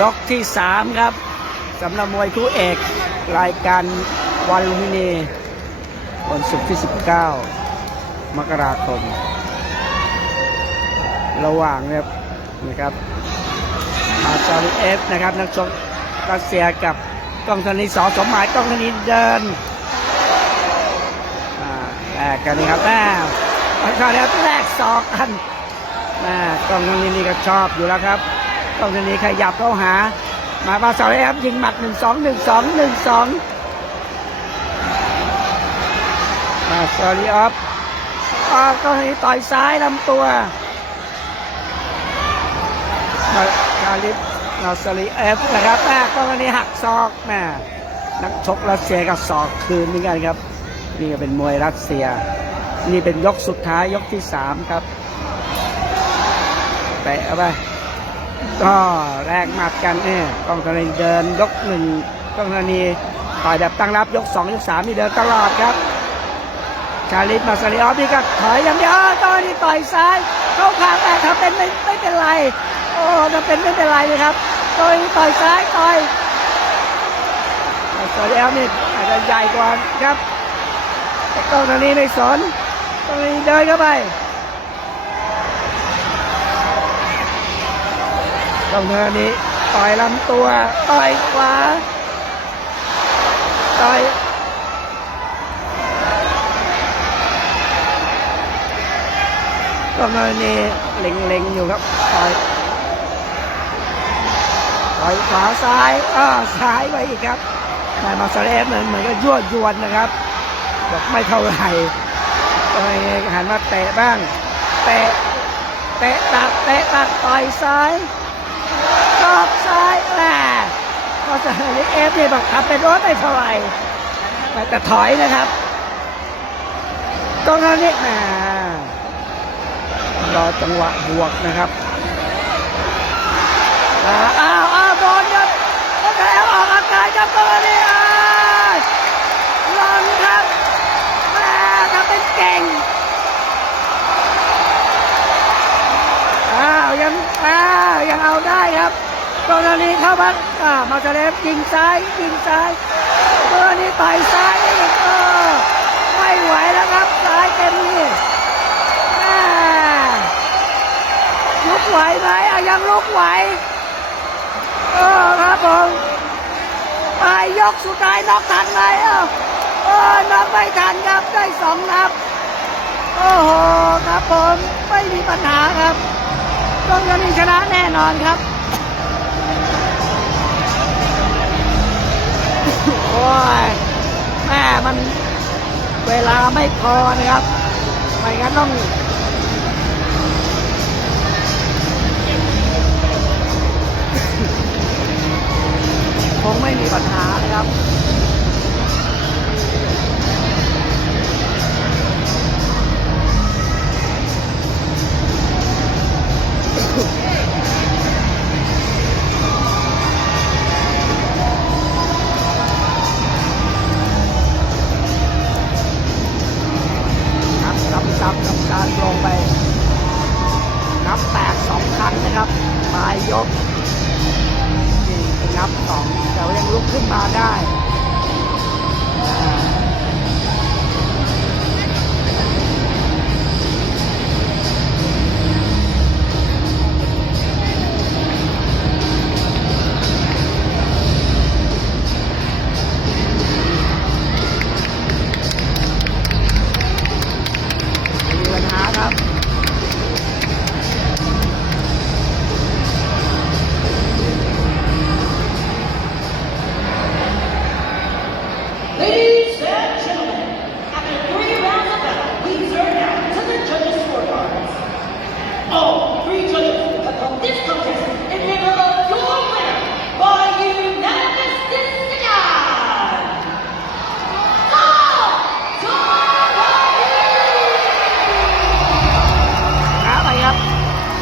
ยกที่สามครับสำหรับมวยคู่เอกรายการวันลุมินีวันศุกร์ที่ 19 มกราคม ระหว่างเนี่ยนะครับมาซาริเอฟนะครับ นักชกรัสเซียกับกล้องธนีสอสมหมายกล้องธนีเดินแลกกันนี่ครับแม่มาซาริเอฟแลกศอกกันแม่กล้องธนีนี่ก็ชอบอยู่แล้วครับ กล้องนีขยับเข้าหา มามาซาริเอฟยิงหมัดหนึ่งสองหนึ่งสองหนึ่งสองมาซาริเอฟอ่ากล้องนีต่อยซ้ายลำตัวมาคาริสนาซาลีเอฟนะครับแม่ก็วันนี้หักศอกแม่นักชกรัสเซียกับศอกคืนเหมือนกันครับ นี่ก็เป็นมวยรัสเซีย นี่เป็นยกสุดท้ายยกที่สามครับเตะเข้าไป ก็แรกหมัดกันเนี่ยกองธนีเดินยกหนึ่งกองธนีต่อยแบบตั้งรับยกสองยกสามนี่เดินตลอดครับชาลิสมาซาลิออฟนี่ก็ถอยอย่างเดียวอ้ตอนนี้ต่อยซ้ายเข้าขางแต่ทำเป็นไม่ไม่เป็นไรโอ้ทำเป็นไม่เป็นไรเลยครับต่อยต่อยซ้ายต่อยซาลิออฟนี่อาจจะใหญ่กว่าครับแต่กองธนีไม่สนกองธนีเดินเข้าไป กองธนีต่อยลำตัวต่อยขวาต่อยก็เงินนี่เล็งๆอยู่ครับต่อยต่อยขวาซ้ายอ้าซ้ายไปอีกครับนายมาซาเลฟเหมือนเหมือนก็ยั่วยวนนะครับบอกไม่เท่าไหร่ก็เลยหันมาเตะบ้าง เตะ เตะตัก เตะตักต่อยซ้าย อบซ้ายแหละก็จะเอฟนี่บอกทำเป็นรถไม่เท่าไหร่แต่แต่ถอยนะครับตรงนั้นนี่แหมรอจังหวะบวกนะครับอ้าวอ้าวโดนครับก็แล้วออกอากาศครับตัวนี้ลอนครับแม่ทำเป็นเก่งอ้าวยังอ้าวยังเอาได้ครับ ตัวนี้เข้ามาอ่ามาจะเล็บยิงซ้ายยิงซ้ายตัวนี้ต่อยซ้ายอีกเออไม่ไหวแล้วครับซ้ายเต็มนี่อ่าลุกไหวไหมอะยังลุกไหวเออครับผมไปยกสุดท้ายน็อกทันไหมเอ้าเออน็อกไม่ทันครับได้สองนับโอ้โหครับผมไม่มีปัญหาครับต้องกันนี้ชนะแน่นอนครับ โอ้ยแม่มันเวลาไม่พอนะครับ ไม่งั้นต้อง ยกนับสองแต่ว่ายังลุกขึ้นมาได้